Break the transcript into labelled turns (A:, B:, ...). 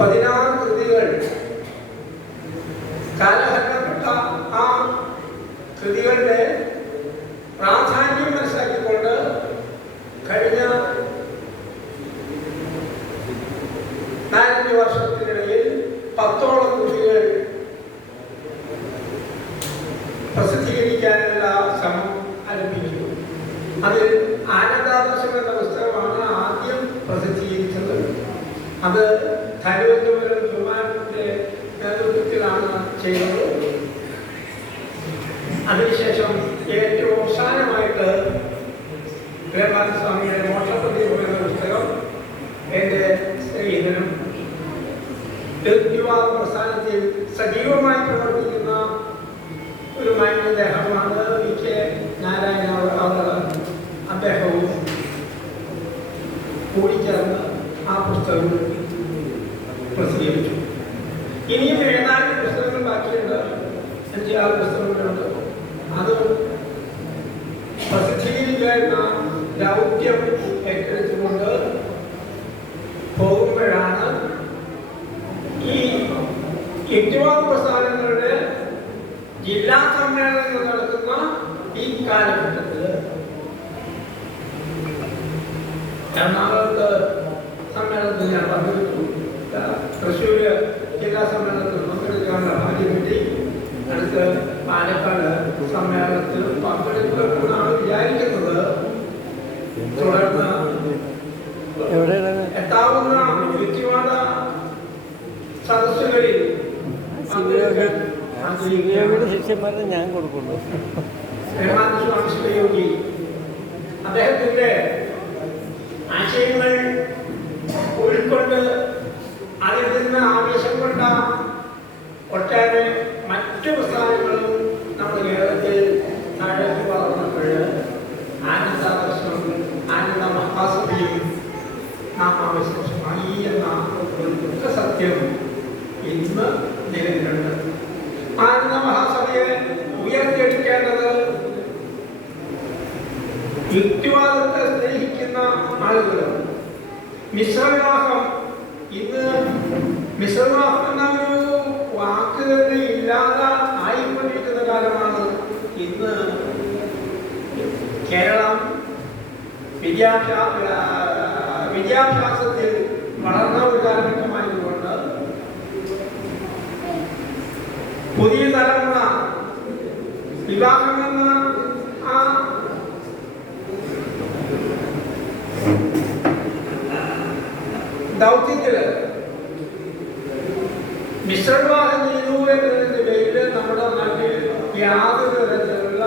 A: പതിനാറ് കൃതികൾ. കാലഘട്ടപ്പെട്ട ആ കൃതികളുടെ പ്രാധാന്യം മനസ്സിലാക്കിക്കൊണ്ട് കഴിഞ്ഞ നാലഞ്ച് വർഷത്തിനിടയിൽ പത്തോളം കൃതികൾ പ്രസിദ്ധീകരിക്കാനുള്ള ശ്രമം ആരംഭിച്ചു. അതിൽ ആനന്ദാദർശം എന്ന പുസ്തകമാണ് ആദ്യം പ്രസിദ്ധീകരിച്ചത്. അത് തിരുവനന്തപുരം വിമാനത്തിന്റെ നേതൃത്വത്തിലാണ് ചെയ്തത് അതിനുശേഷം ഏറ്റവും അവസാനമായിട്ട് പ്രേമാനന്ദ സ്വാമിയുടെ മോക്ഷപ്രദീപം എന്ന പുസ്തകം എന്റെ സ്ത്രീധനം. യുവാ പ്രസ്ഥാനത്തിൽ സജീവമായി പ്രവർത്തിക്കുന്ന ഒരു മാന്യദേഹമാണ് വി കെ നാരായണ അവർ അദ്ദേഹവും കൂടിച്ചേർന്ന് ആ പുസ്തകം പ്രസിദ്ധീകരിച്ചു. ഇനിയും ഏതാനും പുസ്തകങ്ങൾ ബാക്കിയുണ്ട്. അഞ്ച് ആറ് പുസ്തകങ്ങളുണ്ട് അത് പ്രസിദ്ധീകരിക്കുന്ന ദൗത്യം ഏറ്റെടുത്തുകൊണ്ട് പോകുമ്പോഴാണ് ഈ യുക്തിവാദ പ്രസ്ഥാനങ്ങളുടെ ജില്ലാ സമ്മേളനങ്ങൾ നടക്കുന്ന ഈ കാലഘട്ടത്തിൽ എറണാകുളത്ത് സമ്മേളനത്തിൽ ഞാൻ പങ്കെടുത്തു. തൃശ്ശൂര് ജില്ലാ സമ്മേളനത്തിൽ പങ്കെടുക്കാനുള്ള ഭാഗ്യം കിട്ടി. അടുത്ത് പാലക്കാട് സമ്മേളനത്തിൽ പങ്കെടുക്കുമെന്നാണ് വിചാരിക്കുന്നത്. തുടർന്ന് എത്താവുന്ന യുക്തിവാദ സദസ്സുകളിൽ.
B: ശിഷ്യന്മാരെ ഞാൻ കൊടുക്കുള്ളൂ.
A: ശിവയോഗി അദ്ദേഹത്തിന്റെ ആശയങ്ങൾ ആവശ്യമായി എന്ന ഒരു സത്യം ഇന്ന് നിലവിലുണ്ട് ആനന്ദ മഹാസഭയെ ഉയർത്തിയെടുക്കേണ്ടത് യുക്തിവാദത്തെ സ്നേഹിക്കുന്ന ആളുകൾ മിശ്രവിവാഹം ഇന്ന് മിശ്രവിവാഹം എന്ന ഒരു വാക്ക് തന്നെ ഇല്ലാതെ ആയിക്കൊണ്ടിരിക്കുന്ന കാലമാണ് ഇന്ന് കേരളം വിദ്യാഭ്യാസ വിദ്യാഭ്യാസത്തിൽ വളർന്ന ഒരു കാലഘട്ടമായതുകൊണ്ട് പുതിയ തലമുറ വിവാഹം എന്ന ആ ദൗത്യത്തിൽ മിശ്രവിവാഹം ചെയ്തു എന്നതിന്റെ പേരിൽ നമ്മുടെ നാട്ടിൽ യാതൊരു തരത്തിലുള്ള